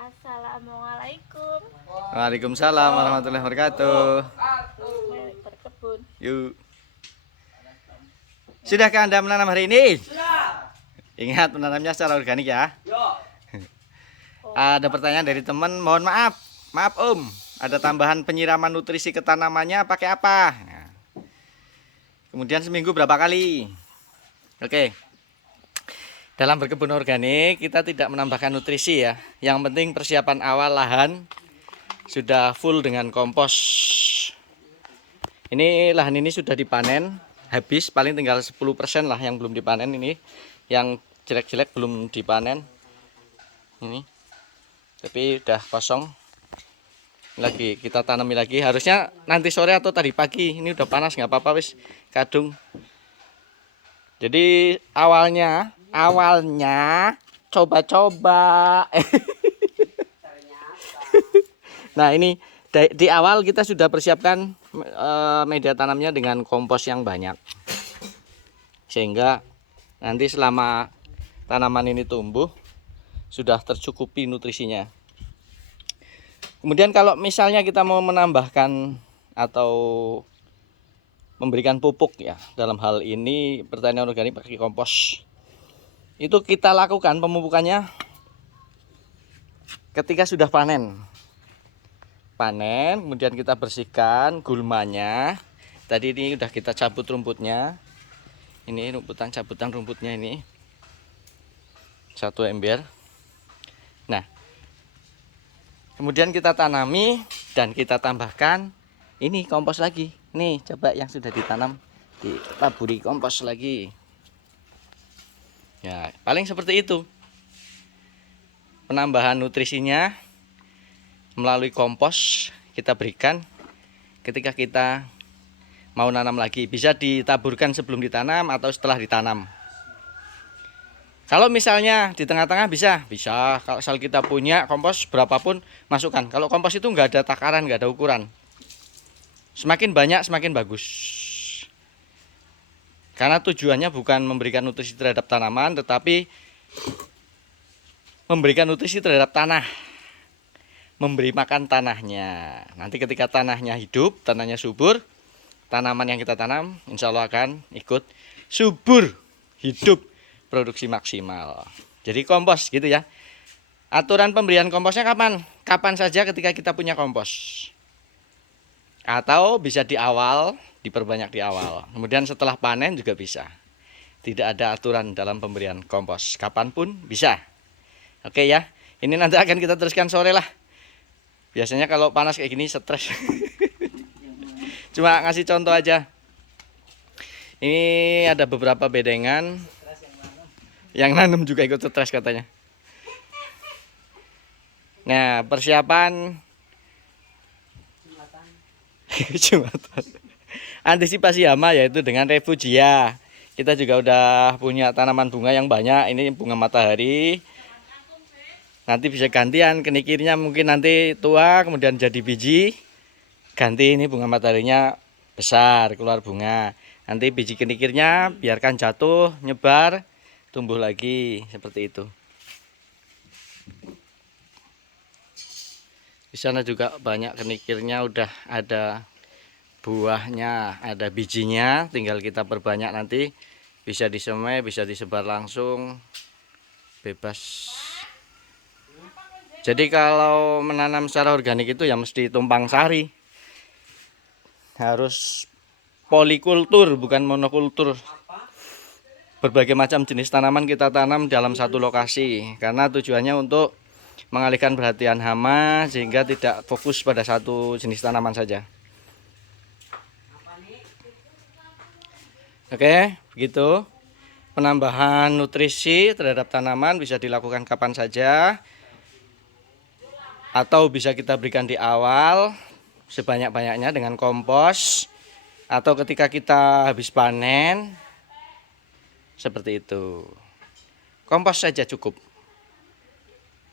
Assalamualaikum. Waalaikumsalam warahmatullahi wabarakatuh. Mari berkebun. Yuk. Sudahkah Anda menanam hari ini? Sudah. Ingat menanamnya secara organik ya. Yo. Ada pertanyaan dari teman, mohon maaf. Maaf Om, ada tambahan penyiraman nutrisi ke tanamannya pakai apa? Nah, kemudian seminggu berapa kali? Oke. Dalam berkebun organik kita tidak menambahkan nutrisi ya. Yang penting persiapan awal lahan sudah full dengan kompos. Ini lahan ini sudah dipanen habis, paling tinggal 10% lah yang belum dipanen ini. Yang jelek-jelek belum dipanen. Ini. Tapi udah kosong. Lagi kita tanami lagi. Harusnya nanti sore atau tadi pagi. Ini udah panas nggak apa-apa wis kadung. Jadi awalnya coba-coba. Nah ini di awal kita sudah persiapkan media tanamnya dengan kompos yang banyak, sehingga nanti selama tanaman ini tumbuh sudah tercukupi nutrisinya. Kemudian kalau misalnya kita mau menambahkan atau memberikan pupuk ya, dalam hal ini pertanian organik pakai kompos, itu kita lakukan pemupukannya ketika sudah panen, kemudian kita bersihkan gulmanya. Tadi ini udah kita cabut rumputnya, ini cabutan rumputnya ini 1 ember. Nah kemudian kita tanami dan kita tambahkan ini kompos lagi. Nih coba yang sudah ditanam ditaburi kompos lagi. Ya paling seperti itu penambahan nutrisinya melalui kompos kita berikan ketika kita mau nanam lagi. Bisa ditaburkan sebelum ditanam atau setelah ditanam. Kalau misalnya di tengah-tengah bisa. Kalau asal kita punya kompos berapapun masukkan. Kalau kompos itu nggak ada takaran, nggak ada ukuran. Semakin banyak semakin bagus. Karena tujuannya bukan memberikan nutrisi terhadap tanaman, tetapi memberikan nutrisi terhadap tanah. Memberi makan tanahnya. Nanti ketika tanahnya hidup, tanahnya subur, tanaman yang kita tanam insya Allah akan ikut subur, hidup, produksi maksimal. Jadi kompos gitu ya. Aturan pemberian komposnya kapan? Kapan saja ketika kita punya kompos. Atau bisa di awal, diperbanyak di awal. Kemudian setelah panen juga bisa. Tidak ada aturan dalam pemberian kompos. Kapanpun bisa. Oke ya. Ini nanti akan kita teruskan sore lah. Biasanya kalau panas kayak gini stres. Cuma ngasih contoh aja. Ini ada beberapa bedengan. Yang nanam juga ikut stres katanya. Nah persiapan Jumatan. Antisipasi hama yaitu dengan refugia. Kita juga udah punya tanaman bunga yang banyak. Ini bunga matahari. Nanti bisa gantian, kenikirnya mungkin nanti tua kemudian jadi biji. Ganti ini bunga mataharinya besar, keluar bunga. Nanti biji kenikirnya biarkan jatuh, nyebar, tumbuh lagi seperti itu. Di sana juga banyak kenikirnya, udah ada buahnya, ada bijinya, tinggal kita perbanyak nanti. Bisa disemai, bisa disebar langsung, bebas. Jadi kalau menanam secara organik itu ya mesti tumpang sari. Harus polikultur, bukan monokultur. Berbagai macam jenis tanaman kita tanam dalam satu lokasi, karena tujuannya untuk mengalihkan perhatian hama sehingga tidak fokus pada satu jenis tanaman saja. Oke, begitu. Penambahan nutrisi terhadap tanaman bisa dilakukan kapan saja, atau bisa kita berikan di awal sebanyak-banyaknya dengan kompos, atau ketika kita habis panen seperti itu. Kompos saja cukup.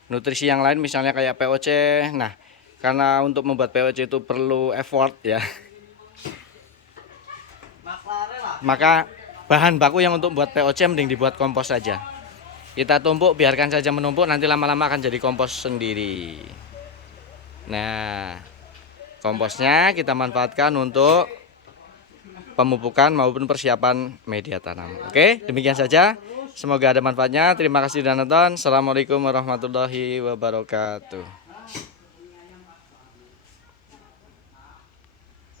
Nutrisi yang lain misalnya kayak POC. Nah, karena untuk membuat POC itu perlu effort ya. Maka bahan baku yang untuk membuat POC mending dibuat kompos saja. Kita tumpuk, biarkan saja menumpuk, nanti lama-lama akan jadi kompos sendiri. Nah, komposnya kita manfaatkan untuk pemupukan maupun persiapan media tanam. Oke, demikian saja. Semoga ada manfaatnya. Terima kasih sudah nonton. Assalamualaikum warahmatullahi wabarakatuh.